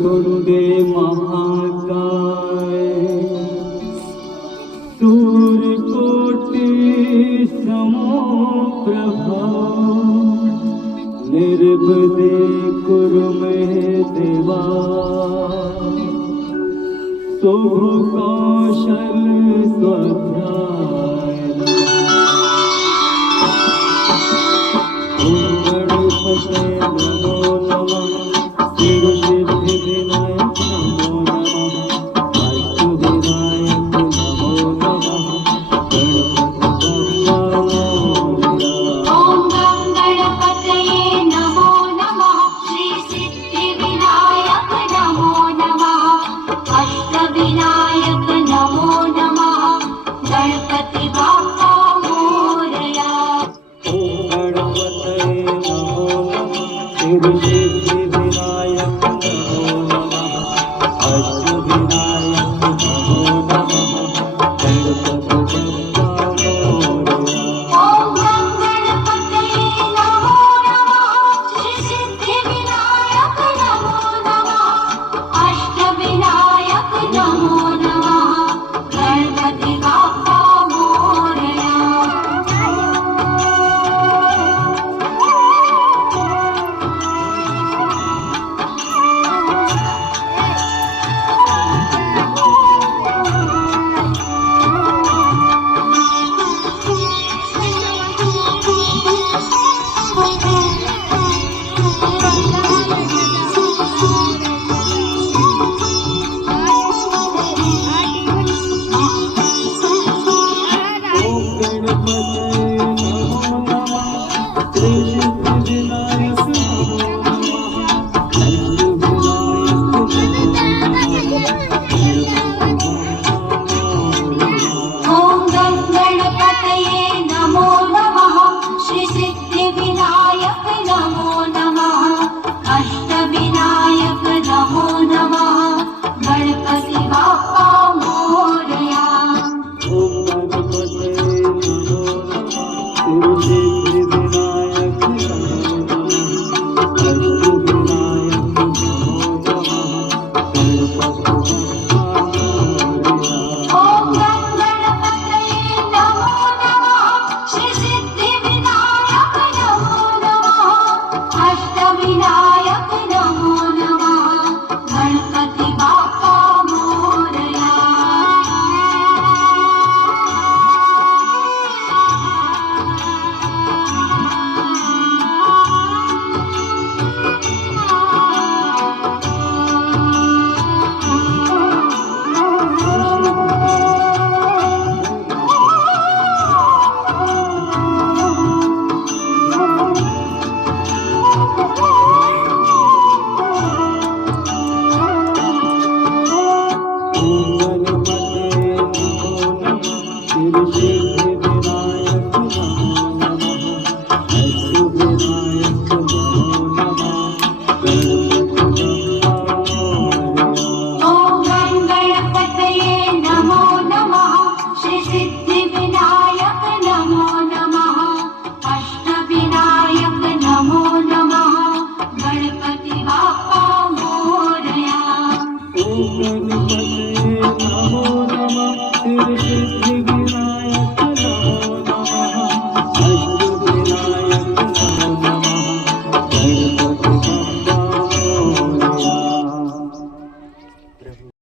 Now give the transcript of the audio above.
वक्रतुंडे महाकाय सूर्यकोटि समप्रभा निर्विघ्ने कुरु मे देवा शुभ कौशल स्वाध्याय ओम गणपते नमो नमः सिद्धि विनायक नमो नमः अष्टविनायक नमो नमः गणपति ओम गणपतये नमो नमः श्री सिद्धि विनायक नमो नमः अष्टविनायक नमो नमः गणपति बाप्पा मोरया। ओम गणपते नमो नमः सिद्धि विनायक नमो नमः अष्टविनायक नमो नमः गणपति ओम गणपतये नमो नमः श्री सिद्धि विनायक नमो नमः अष्टविनायक नमो नमः गणपति बाप्पा मोरया। ओम गणपतये नमो नमः श्री सिद्धि विनायक नमो नमः अष्टविनायक नमो नमः गणपति बाप्पा मोरया। ओम गणपतये नमो नमः श्री सिद्धि विनायक नमो नमः अष्टविनायक नमो नमः गणपति बाप्पा मोरया। ओम गणपतये नमो नमः श्री सिद्धि विनायक नमो नमः अष्टविनायक नमो नमः गणपति बाप्पा मोरया। नमो नमः